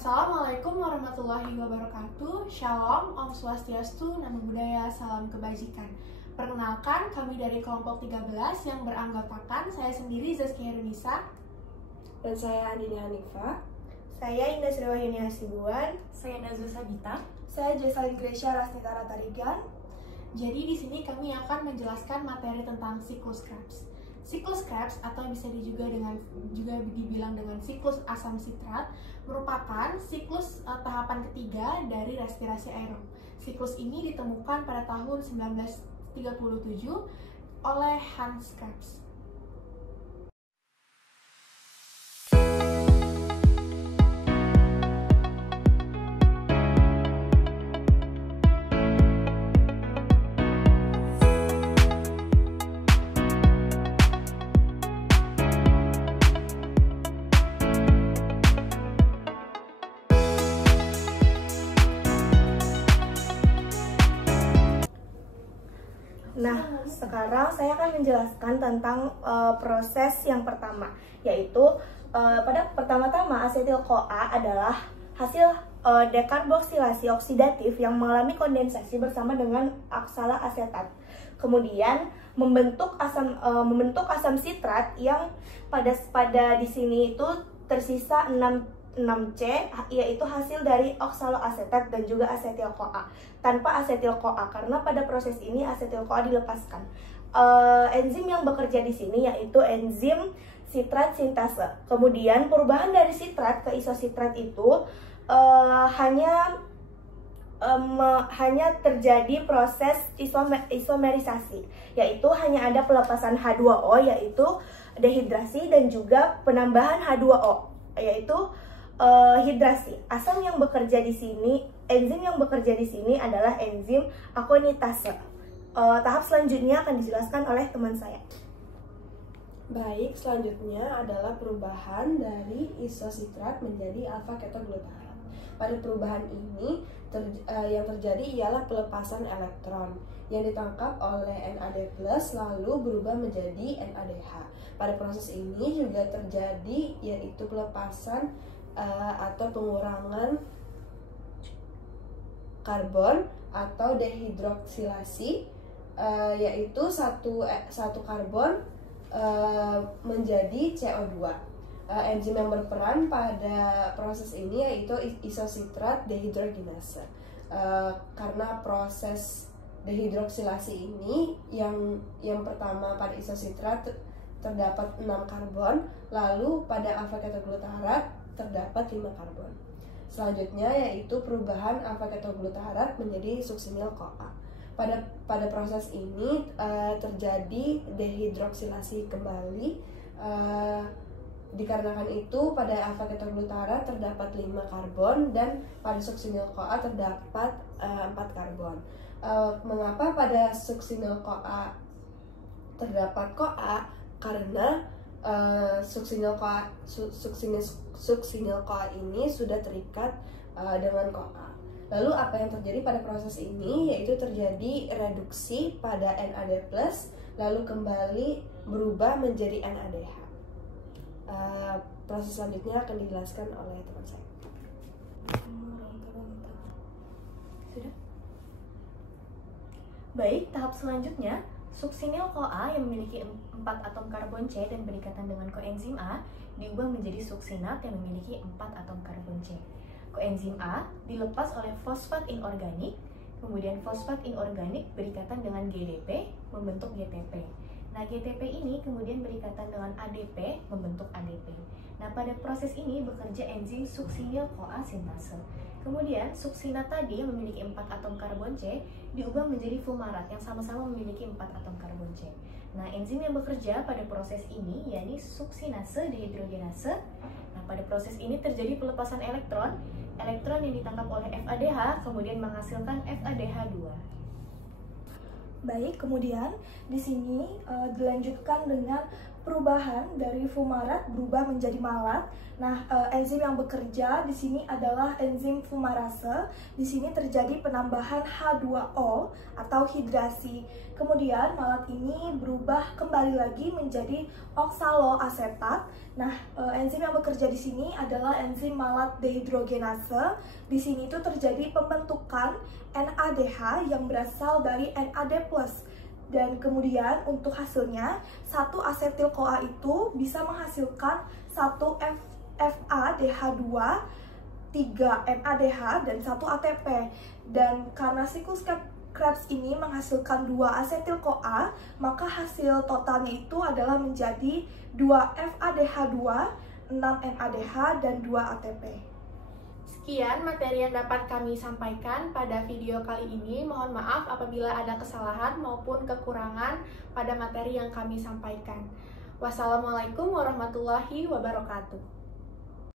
Assalamualaikum warahmatullahi wabarakatuh. Shalom, Om Swastiastu, Namo Buddhaya, Salam Kebajikan. Perkenalkan, kami dari kelompok 13 yang beranggotakan saya sendiri Zaskia Runisa. Dan saya Andini Hanifa. Saya Indah Sriwahyuni Hasibuan. Saya Nazwa Sabita. Saya Jessalyn Gracia Rasnita Ratarigan. Jadi di sini kami akan menjelaskan materi tentang siklus Krebs. Siklus Krebs atau bisa juga dibilang dengan siklus asam sitrat merupakan siklus tahapan ketiga dari respirasi aerob. Siklus ini ditemukan pada tahun 1937 oleh Hans Krebs. Nah, sekarang saya akan menjelaskan tentang proses yang pertama, yaitu pada pertama-tama asetil-CoA adalah hasil dekarboksilasi oksidatif yang mengalami kondensasi bersama dengan oksaloasetat. Kemudian membentuk asam sitrat yang pada di sini itu tersisa 6C, yaitu hasil dari oksaloasetat dan juga asetil-CoA. Tanpa asetil-CoA, karena pada proses ini asetil-CoA dilepaskan. Enzim yang bekerja di sini yaitu enzim sitrat sintase. Kemudian perubahan dari sitrat ke isositrat itu hanya terjadi proses isomerisasi, yaitu hanya ada pelepasan H2O, yaitu dehidrasi, dan juga penambahan H2O, yaitu hidrasi. Enzim yang bekerja di sini adalah enzim akonitase. Tahap selanjutnya akan dijelaskan oleh teman saya. Baik, selanjutnya adalah perubahan dari isositrat menjadi alfa ketoglutarat. Pada perubahan ini yang terjadi ialah pelepasan elektron yang ditangkap oleh NAD+ lalu berubah menjadi NADH. Pada proses ini juga terjadi yaitu pelepasan atau pengurangan karbon atau dehidroksilasi, yaitu satu karbon menjadi CO2. Enzim yang berperan pada proses ini yaitu isositrat dehidrogenase. Karena proses dehidroksilasi ini yang pertama pada isositrat terdapat 6 karbon, lalu pada alfa ketoglutarat terdapat 5 karbon. Selanjutnya yaitu perubahan alfa ketoglutarat menjadi suksinil-CoA. Pada proses ini terjadi dehidroksilasi kembali. Dikarenakan itu pada alfa ketoglutarat terdapat 5 karbon dan pada suksinil-CoA terdapat 4 karbon. Mengapa pada suksinil-CoA terdapat CoA? Karena suksinil-CoA ini sudah terikat dengan CoA. Lalu apa yang terjadi pada proses ini? Yaitu terjadi reduksi pada NAD+, lalu kembali berubah menjadi NADH. Proses selanjutnya akan dijelaskan oleh teman saya. Sudah? Baik, tahap selanjutnya suksinil-CoA yang memiliki 4 atom karbon C dan berikatan dengan koenzim A diubah menjadi suksinat yang memiliki 4 atom karbon C. Koenzim A dilepas oleh fosfat inorganik, kemudian fosfat inorganik berikatan dengan GDP membentuk GTP. Nah, GTP ini kemudian berikatan dengan ADP membentuk ADP. Nah, pada proses ini bekerja enzim suksinil-CoA sintase. Kemudian, suksinat tadi yang memiliki 4 atom karbon C diubah menjadi fumarat yang sama-sama memiliki 4 atom karbon C. Nah, enzim yang bekerja pada proses ini yakni suksinase dehidrogenase. Nah, pada proses ini terjadi pelepasan elektron yang ditangkap oleh FADH kemudian menghasilkan FADH2. Baik, kemudian di sini dilanjutkan dengan perubahan dari fumarat berubah menjadi malat. Nah, enzim yang bekerja di sini adalah enzim fumarase. Di sini terjadi penambahan H2O atau hidrasi. Kemudian malat ini berubah kembali lagi menjadi oksaloasetat. Nah, enzim yang bekerja di sini adalah enzim malat dehidrogenase. Di sini itu terjadi pembentukan NADH yang berasal dari NAD+. Dan kemudian untuk hasilnya, 1 asetil-CoA itu bisa menghasilkan 1 FADH2, 3 NADH, dan 1 ATP. Dan karena siklus Krebs ini menghasilkan 2 asetil-CoA, maka hasil totalnya itu adalah menjadi 2 FADH2, 6 NADH, dan 2 ATP. Sekian materi yang dapat kami sampaikan pada video kali ini. Mohon maaf apabila ada kesalahan maupun kekurangan pada materi yang kami sampaikan. Wassalamualaikum warahmatullahi wabarakatuh.